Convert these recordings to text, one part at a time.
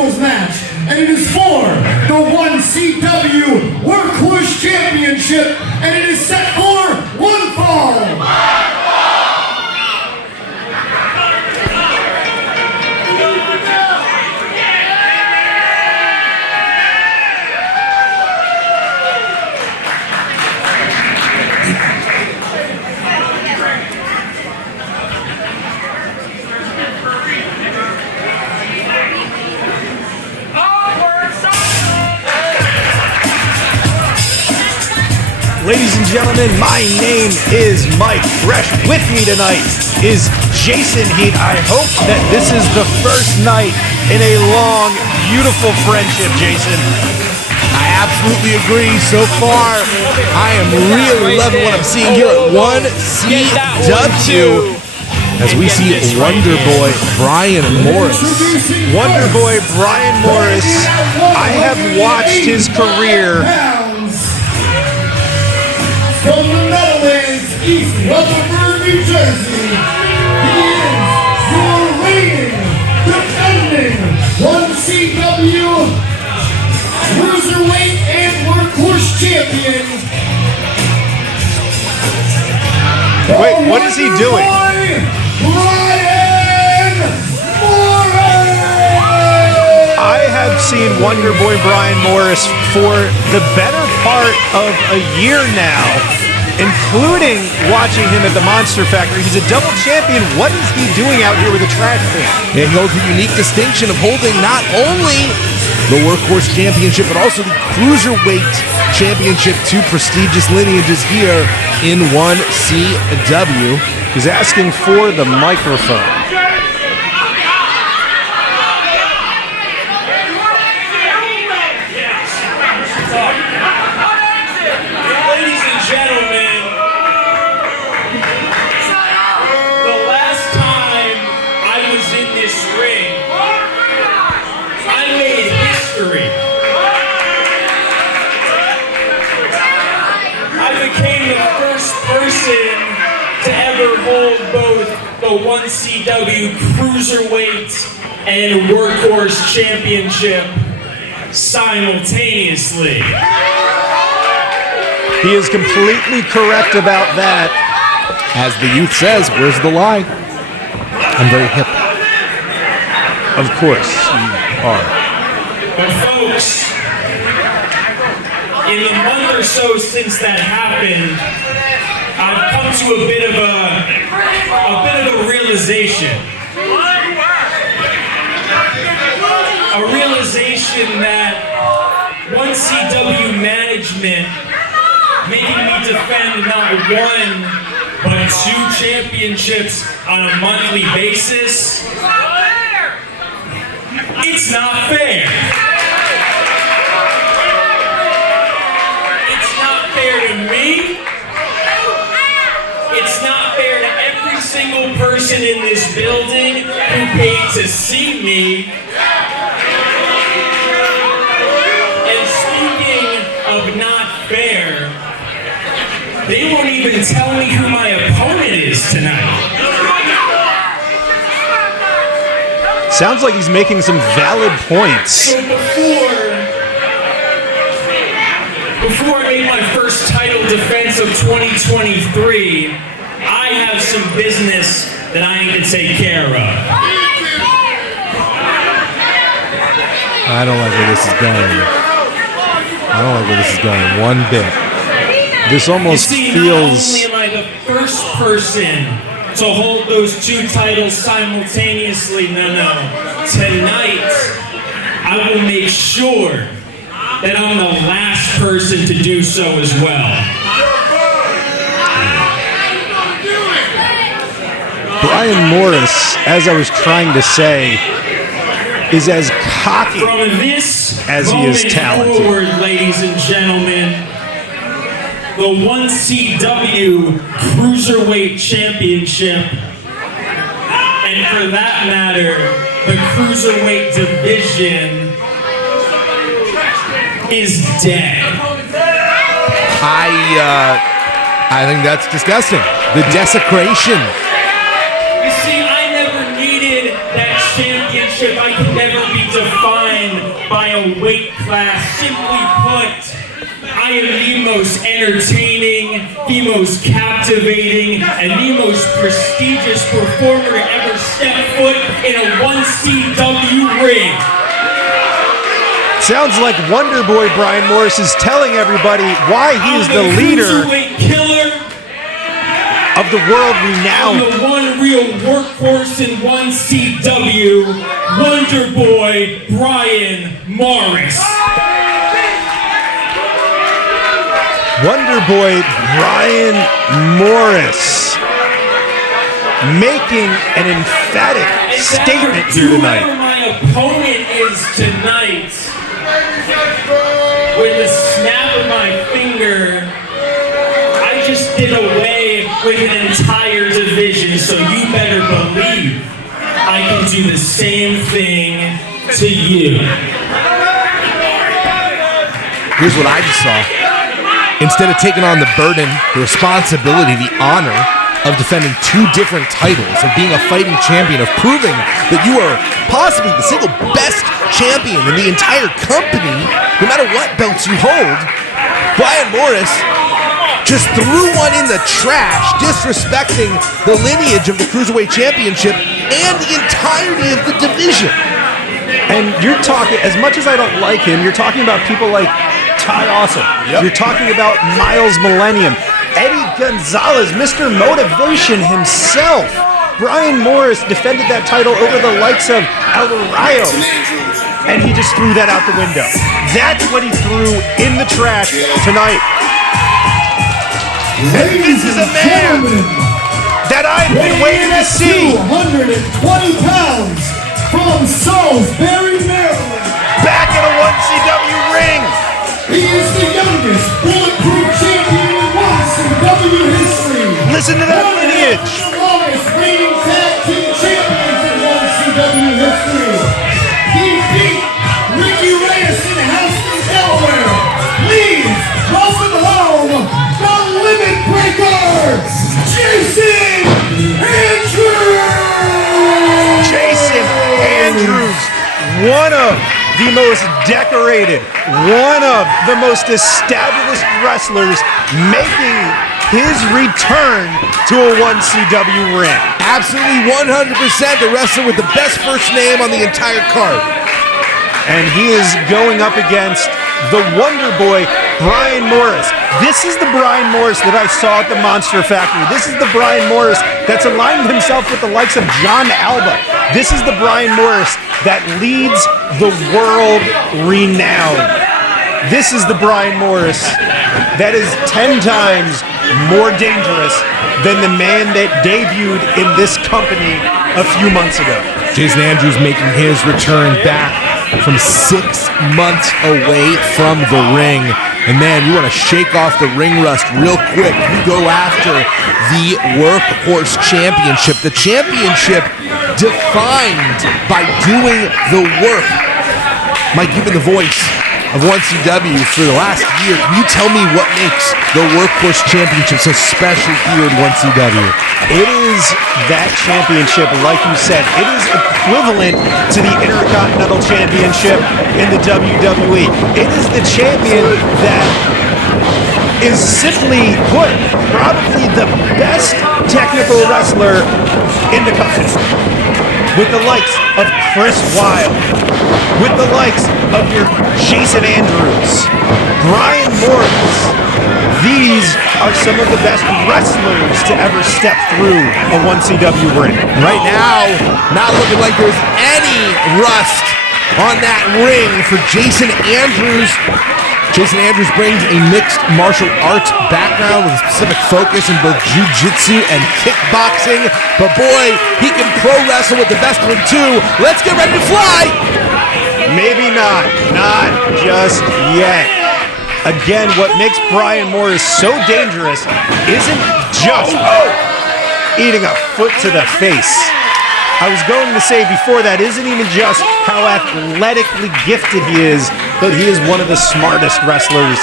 singles match, and it is for the 1CW Workhorse Championship, and it is set for one fall. Ladies and gentlemen, my name is Mike. Fresh with me tonight is Jason Heat. I hope that this is the first night in a long, beautiful friendship, Jason. I absolutely agree. So far, I am really loving what I'm seeing here at 1CW. As we see Wonder Boy Brian Morris. Wonder Boy Brian Morris, I have watched his career. From the Meadowlands, east Rutherford, New Jersey, he is your reigning, defending 1CW Cruiserweight and Workhorse Champion. Wait, what is he doing? Brian Morris! I have seen Wonder Boy Brian Morris for the better part of a year now, including watching him at the Monster Factory. He's a double champion. What is he doing out here with a trash can? And he holds the unique distinction of holding not only the Workhorse Championship, but also the Cruiserweight Championship, two prestigious lineages here in 1CW. He's asking for the microphone. The 1CW Cruiserweight and Workhorse Championship simultaneously. He is completely correct about that. As the youth says, where's the lie? I'm very hip. Of course you are. But folks, in the month or so since that happened, I've come to a bit of a realization. A realization that 1CW management making me defend not one, but two championships on a monthly basis, it's not fair. It's not fair to me. It's not fair to every single person in this building who paid to see me. And speaking of not fair, they won't even tell me who my opponent is tonight. Sounds like he's making some valid points. So before I make my first title defense of 2023, I have some business that I need to take care of. I don't like where this is going. I don't like where this is going one bit. This almost feels... Not only am I the first person to hold those two titles simultaneously, no. Tonight, I will make sure that I'm the last person to do so as well. Brian Morris, as I was trying to say, is as cocky as he is talented. Forward, ladies and gentlemen, the 1CW Cruiserweight Championship, and for that matter, the Cruiserweight Division is dead. I think that's disgusting. The desecration. You see, I never needed that championship championship, I can never be defined by a weight class. Simply put, I am the most entertaining, the most captivating, and the most prestigious performer to ever step foot in a 1CW ring. Sounds like Wonder Boy Brian Morris is telling everybody why he is the leader cruiserweight killer, of the world renowned. the one real workhorse in 1CW, Wonder Boy Brian Morris. Wonder Boy Brian Morris making an emphatic statement here tonight. Whoever my opponent is tonight, with the snap of my finger, I just did away with an entire division, so you better believe I can do the same thing to you. Here's what I just saw. Instead of taking on the burden, the responsibility, the honor of defending two different titles, of being a fighting champion, of proving that you are possibly the single best champion in the entire company, no matter what belts you hold, Brian Morris just threw one in the trash, disrespecting the lineage of the Cruiserweight Championship and the entirety of the division. And you're talking, as much as I don't like him, you're talking about people like Ty Awesome. Yep. You're talking about Miles Millennium, Eddie Gonzalez, Mr. Motivation himself. Brian Morris defended that title over the likes of El Rayo, and he just threw that out the window. That's what he threw in the trash tonight. And this is a man that I've been waiting to see. 220 pounds from Salisbury, Maryland. Back in a 1CW ring. He is the youngest bulletproof champion in 1CW history. Listen to that One of lineage. the longest reigning tag team champions in 1CW history. He beat Ricky Reyes in Houston, Delaware. Please welcome home the Limit Breaker, Jason Andrews. Jason Andrews, one of the most decorated, one of the most established wrestlers, making his return to a 1CW ring. Absolutely 100% the wrestler with the best first name on the entire card. And he is going up against the Wonder Boy, Brian Morris. This is the Brian Morris that I saw at the Monster Factory. This is the Brian Morris that's aligned himself with the likes of John Alba. This is the Brian Morris that leads the world renowned. This is the Brian Morris that is 10 times more dangerous than the man that debuted in this company a few months ago. Jason Andrews making his return back from 6 months away from the ring. And man, you want to shake off the ring rust real quick. You go after the Workhorse Championship. The championship defined by doing the work. Mike, you've been the voice of 1CW for the last year. Can you tell me what makes the Workhorse Championship so special here in 1CW? It is that championship, like you said, it is equivalent to the Intercontinental Championship in the WWE. It is the champion that is, simply put, probably the best technical wrestler in the company. With the likes of Chris Wilde, with the likes of your Jason Andrews, Brian Morris. These are some of the best wrestlers to ever step through a 1CW ring. Right now, not looking like there's any rust on that ring for Jason Andrews. Jason Andrews brings a mixed martial arts background with a specific focus in both jiu-jitsu and kickboxing. But boy, he can pro wrestle with the best of them too. Let's get ready to fly! Maybe not. Not just yet. Again, what makes Brian Morris so dangerous isn't just eating a foot to the face. I was going to say before that isn't even just how athletically gifted he is, but he is one of the smartest wrestlers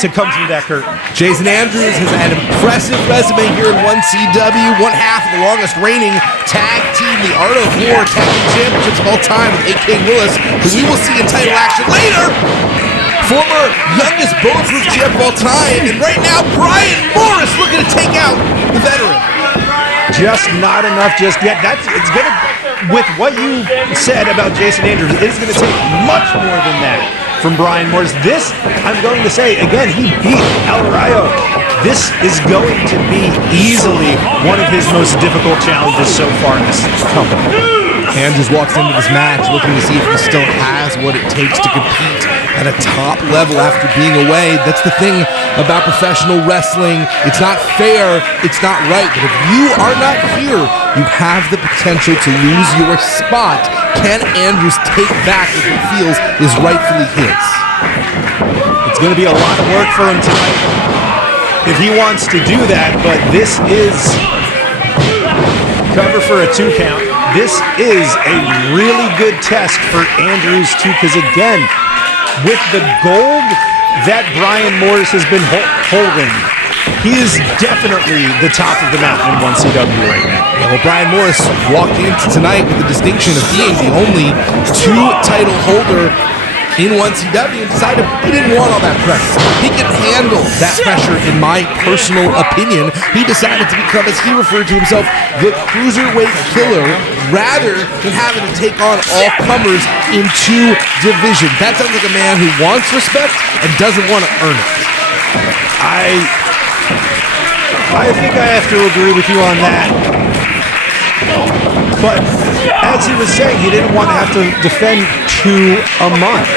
to come through that curtain. Jason Andrews has had an impressive resume here in 1CW, one half of the longest reigning tag team, the Art of War Tag Team Championships of all time with A.K. Willis, who we will see in title action later. Former youngest Bulletproof champ of all time, and right now Brian Morris looking to take out the veteran. Just not enough just yet. It's gonna, with what you said about Jason Andrews, it's gonna take much more than that from Brian Morris. This, I'm going to say again, he beat El Rayo. This is going to be easily one of his most difficult challenges so far in this company. Andrews walks into this match looking to see if he still has what it takes to compete at a top level after being away. That's the thing about professional wrestling. It's not fair, it's not right, but if you are not here, you have the potential to lose your spot. Can Andrews take back what he feels is rightfully his? It's going to be a lot of work for him tonight if he wants to do that, but this is cover for a 2 count. This is a really good test for Andrews too, because again, with the gold that Brian Morris has been holding, he is definitely the top of the mountain in 1CW right now. Yeah, well, Brian Morris walked into tonight with the distinction of being the only 2 title holder in 1CW and decided he didn't want all that pressure. He can handle that pressure, in my personal opinion. He decided to become, as he referred to himself, the cruiserweight killer, rather than having to take on all comers in 2 divisions. That sounds like a man who wants respect and doesn't want to earn it. I think I have to agree with you on that. But as he was saying, he didn't want to have to defend 2 a month.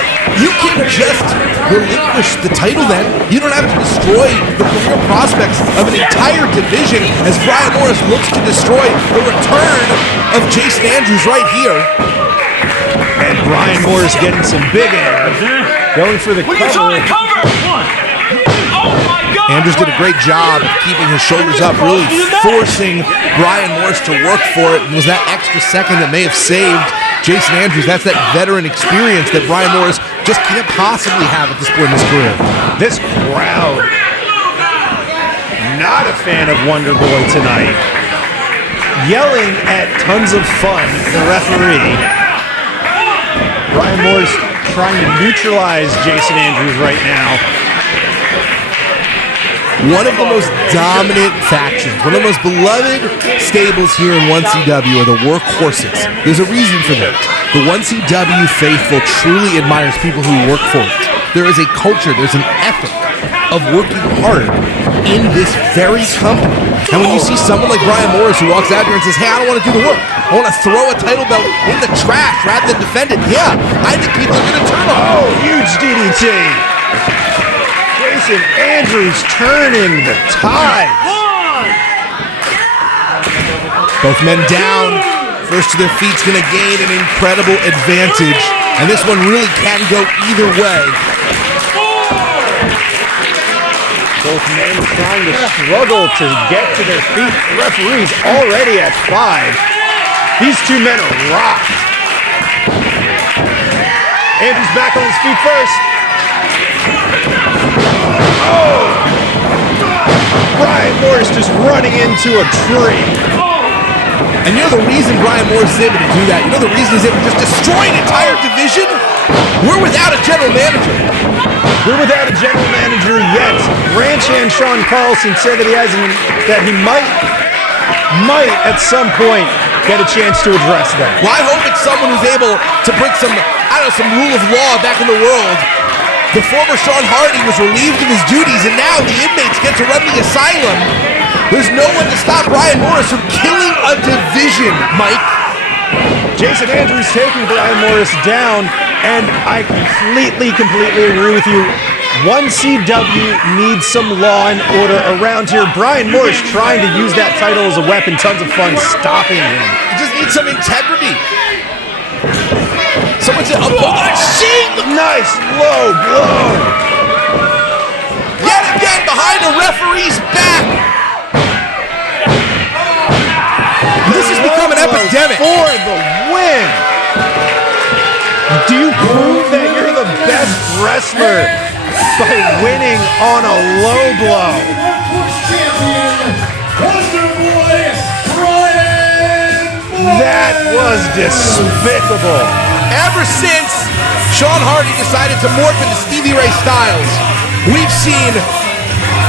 You can just relinquish the title then. You don't have to destroy the career prospects of an entire division as Brian Morris looks to destroy the return of Jason Andrews right here. And Brian Morris getting some big air. Going for the cover. Andrews did a great job of keeping his shoulders up, really forcing Brian Morris to work for it. And was that extra second that may have saved Jason Andrews. That's that veteran experience that Brian Morris just can't possibly have at this point in his career. This crowd, not a fan of Wonder Boy tonight. Yelling at Tons of Fun, the referee. Brian Morris trying to neutralize Jason Andrews right now. One of the most dominant factions, one of the most beloved stables here in 1CW are the Workhorses. There's a reason for that. The 1CW faithful truly admires people who work for it. There is a culture, there's an ethic of working hard in this very company. And when you see someone like Brian Morris who walks out here and says, hey, I don't want to do the work. I want to throw a title belt in the trash rather than defend it. Yeah, I think people are going to turn on. Oh, huge DDT. Jason Andrews turning the tide. Both men down. First to their feet's going to gain an incredible advantage. And this one really can go either way. Both men trying to struggle to get to their feet. The referee's already at 5. These 2 men are rocked. Andrews back on his feet first. Oh! Brian Morris just running into a tree. And you know the reason Brian Morris is able to do that? You know the reason he's able to just destroy an entire division? We're without a general manager. We're without a general manager yet. Ranch hand Sean Carlson said that he might at some point get a chance to address that. Well, I hope it's someone who's able to bring some rule of law back in the world. The former Sean Hardy was relieved of his duties, and now the inmates get to run the asylum. There's no one to stop Brian Morris from killing a division, Mike. Jason Andrews taking Brian Morris down, and I completely agree with you. 1CW needs some law and order around here. Brian Morris trying to use that title as a weapon. Tons of fun stopping him. He just needs some integrity. Someone said, nice low blow. Yet again behind the referee's back. This has become an epidemic. For the win. Do you prove that you're the best wrestler by winning on a low blow. Workhorse champion, Wonder Boy Brian Moore. That was despicable. Ever since Sean Hardy decided to morph into Stevie Ray Styles, we've seen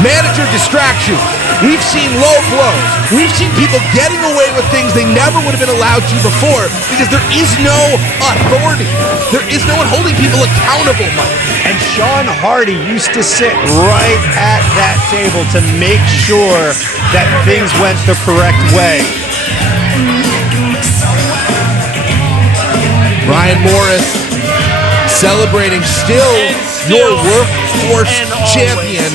manager distractions. We've seen low blows. We've seen people getting away with things they never would have been allowed to before because there is no authority. There is no one holding people accountable, Mike. And Sean Hardy used to sit right at that table to make sure that things went the correct way. Brian Morris celebrating still your Workhorse champion